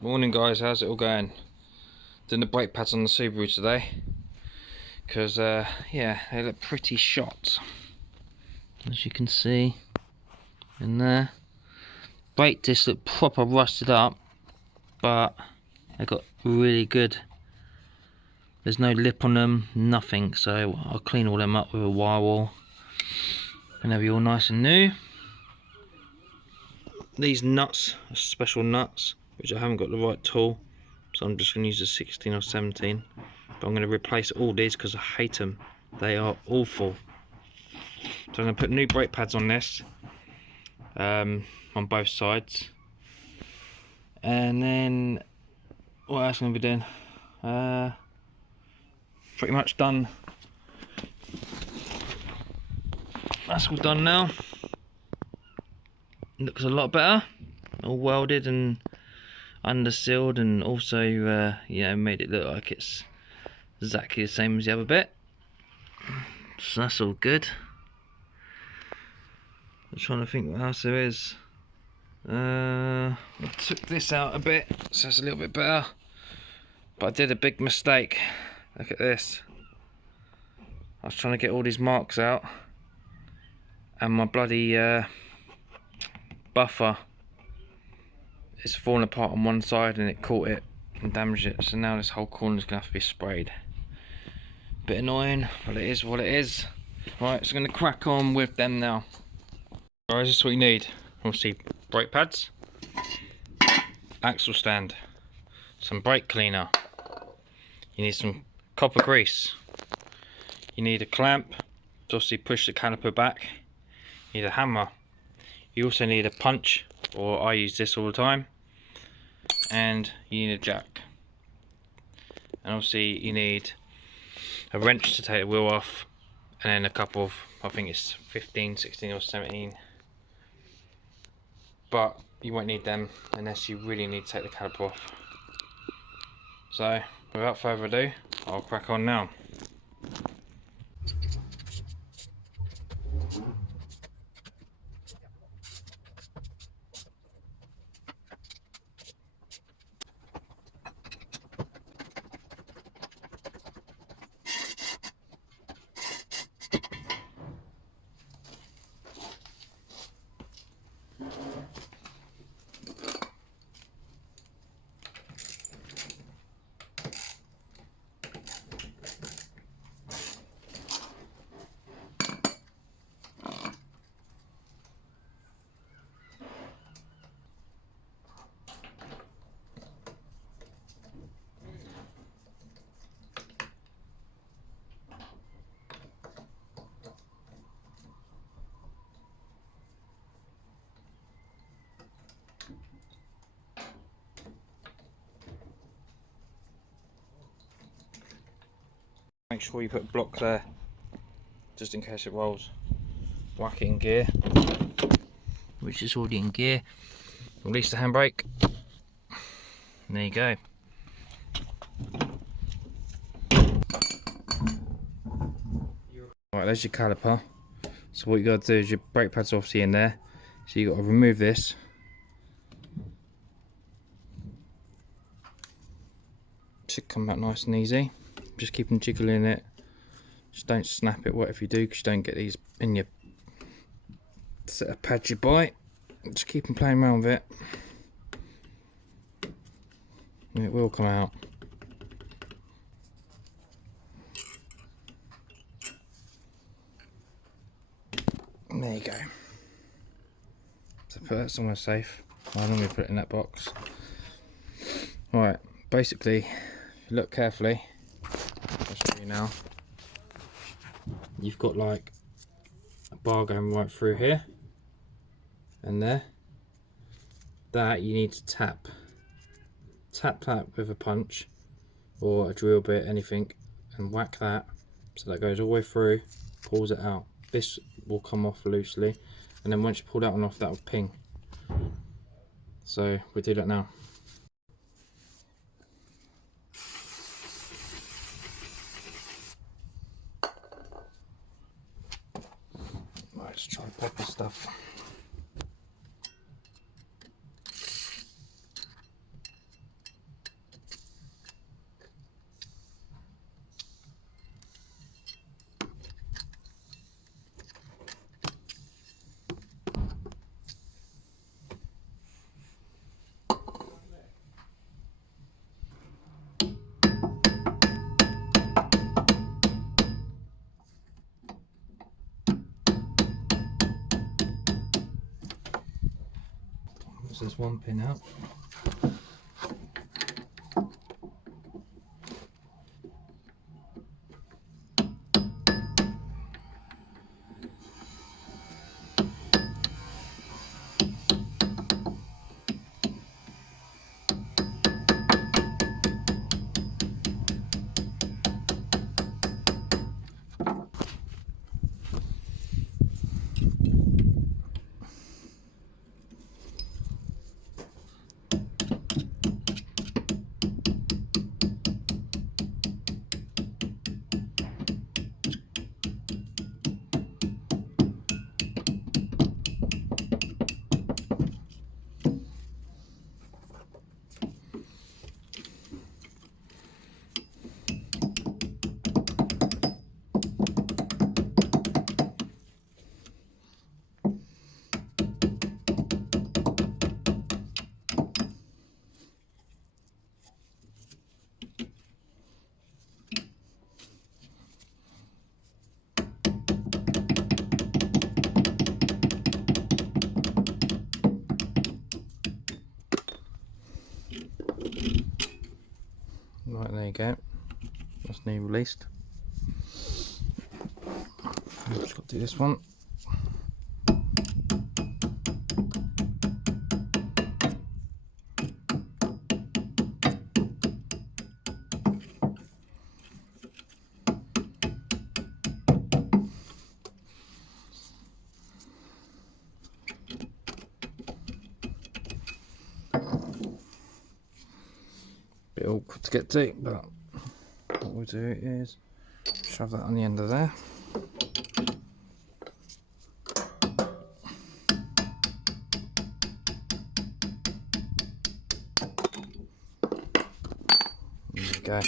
Morning guys, how's it all going? Doing the brake pads on the Subaru today because yeah, they look pretty shot, as you can see in there. Brake discs look proper rusted up, but they got really good, there's no lip on them, nothing, so I'll clean all them up with a wire wall and they'll be all nice and new. These nuts are special nuts which I haven't got the right tool, so I'm just going to use a 16 or 17, but I'm going to replace all these because I hate them, they are awful. So I'm going to put new brake pads on this, on both sides, and then what else am I going to be doing? Pretty much done. That's all done now. Looks a lot better, all welded and undersealed, and also yeah, made it look like it's exactly the same as the other bit, so that's all good. I'm trying to think what else there is. I took this out a bit, so it's a little bit better, but I did a big mistake. Look at this. I was trying to get all these marks out, and my bloody buffer is falling apart on one side, and it caught it and damaged it, so now this whole corner is going to have to be sprayed. Bit annoying, but it is what it is. Right, so I'm going to crack on with them now. Guys, this is what you need. Obviously, brake pads, axle stand, some brake cleaner, you need some copper grease, you need a clamp to obviously push the caliper back, you need a hammer, you also need a punch, or I use this all the time, and you need a jack, and obviously you need a wrench to take the wheel off, and then a couple of, I think it's 15, 16 or 17, but you won't need them unless you really need to take the caliper off. So without further ado, I'll crack on now. Make sure you put a block there, just in case it rolls. Whack it in gear, which is already in gear. Release the handbrake, and there you go. Right, there's your caliper. So what you got to do is your brake pad's obviously in there, so you got to remove this. Should come back nice and easy. Just keep on jiggling it. Just don't snap it, whatever you do, because you don't get these in your set of pads you buy. Just keep on playing around with it, and it will come out. And there you go. So put that somewhere safe. I normally put it in that box. Alright, basically, if you look carefully, I'll show you now. You've got like a bar going right through here and there. That you need to tap that with a punch or a drill bit, anything, and whack that so that goes all the way through, pulls it out. This will come off loosely, and then once you pull that one off, that will ping. So we'll do that now. Right, let's try and pop this stuff. that's one pin out. Right, there you go. That's new released. I've just got to do this one. Bit awkward to get to, but what we'll do is shove that on the end of there. There you go.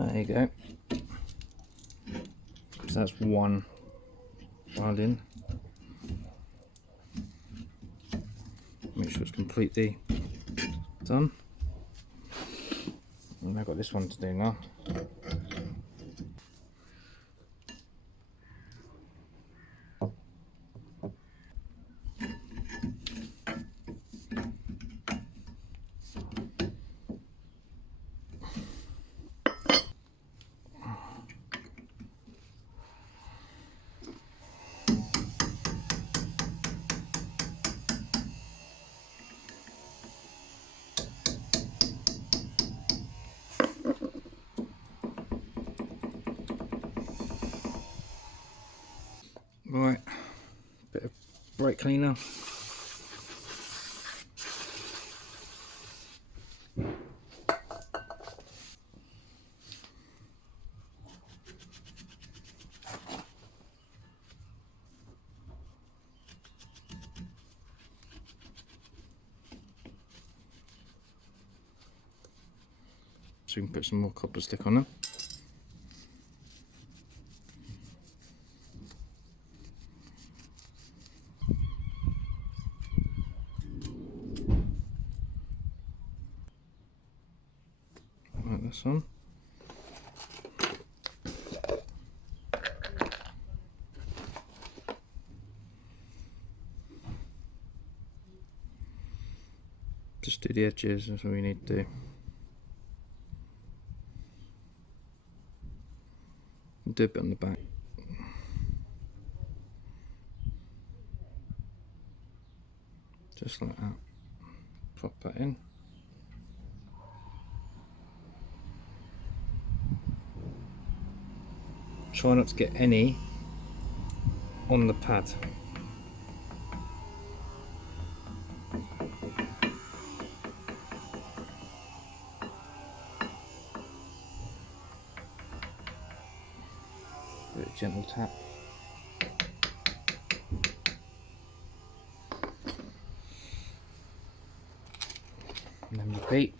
There you go. So that's one wired in. Make sure it's completely done. And I've got this one to do now. Right, bit of brake cleaner. So we can put some more copper stick on them. Like this one. Just do the edges, that's what we need to do. Do a bit on the back. Just like that. Pop that in. Try not to get any on the pad. Bit of gentle tap. And then repeat.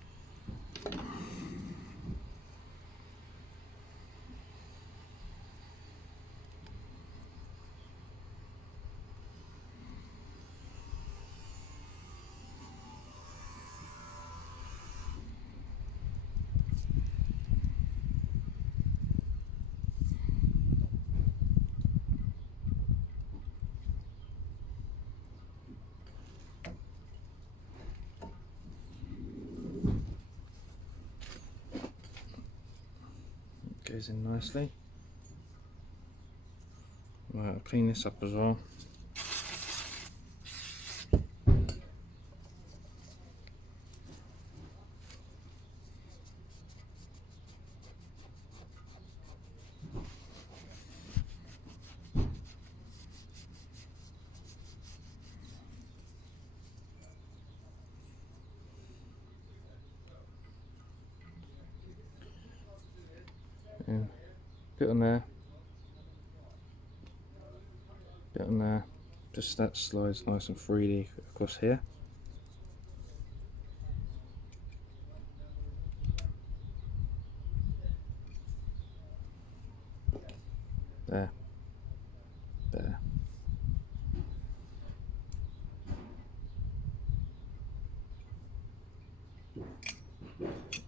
goes in nicely. Right, I'll clean this up as well. Yeah. Bit on there, bit on there. Just that slides nice and freely across here. There, there.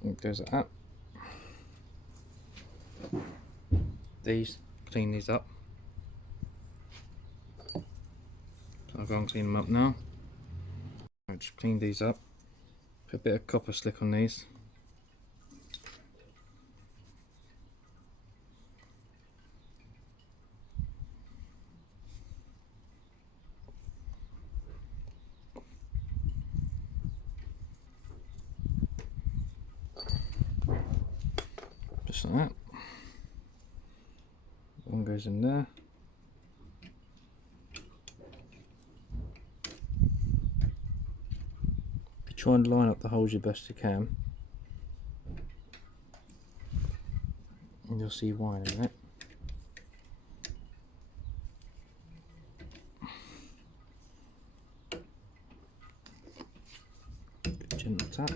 It goes like that. These, clean these up. So I'll go and clean them up now. I'll just clean these up. Put a bit of copper slick on these. Just like that. One goes in there. You try and line up the holes as best you can, and you'll see why in a minute. Gentle tap.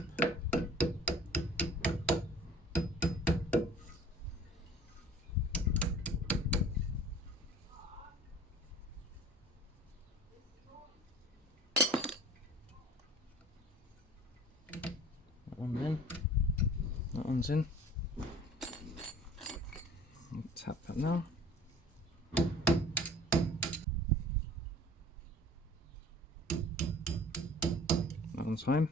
That one's in. That one's in. I'll tap that now. That one's home.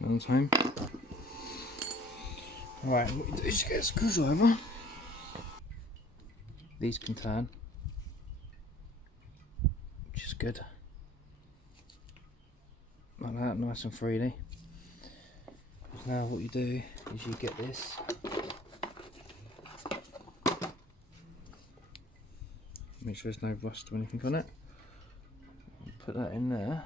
That one's home. Right, what you do is you get a screwdriver. These can turn, which is good. Like that, nice and freely. Now what you do is you get this. Make sure there's no rust or anything on it. Put that in there.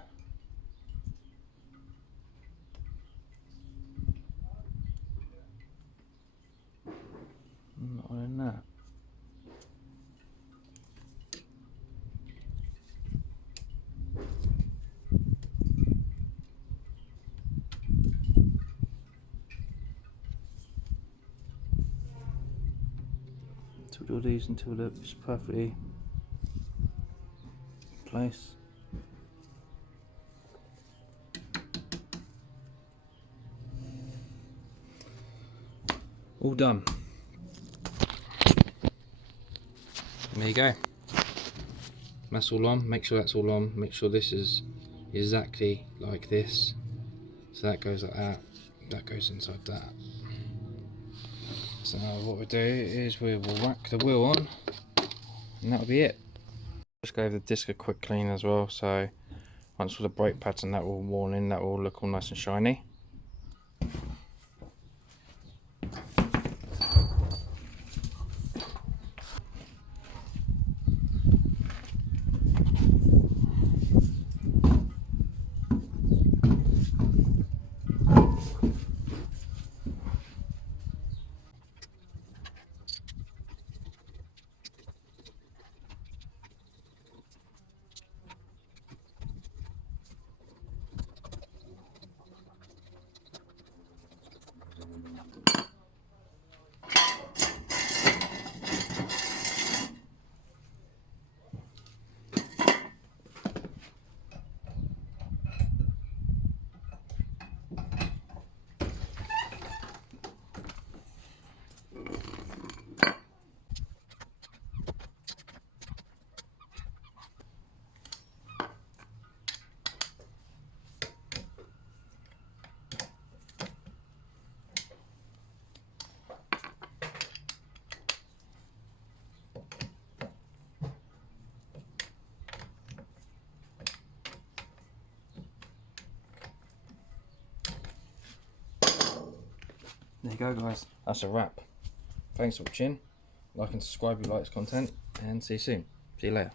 And that one in there. Twiddle these until it's perfectly in place. All done. And there you go. That's all on. Make sure that's all on. Make sure this is exactly like this. So that goes like that. That goes inside that. So now what we do is we will whack the wheel on, and that'll be it. Just gave the disc a quick clean as well, so once all the brake pads and that all worn in, that will look all nice and shiny. there you go, guys. That's a wrap. Thanks for watching. Like and subscribe if you like this content, and see you soon. See you later.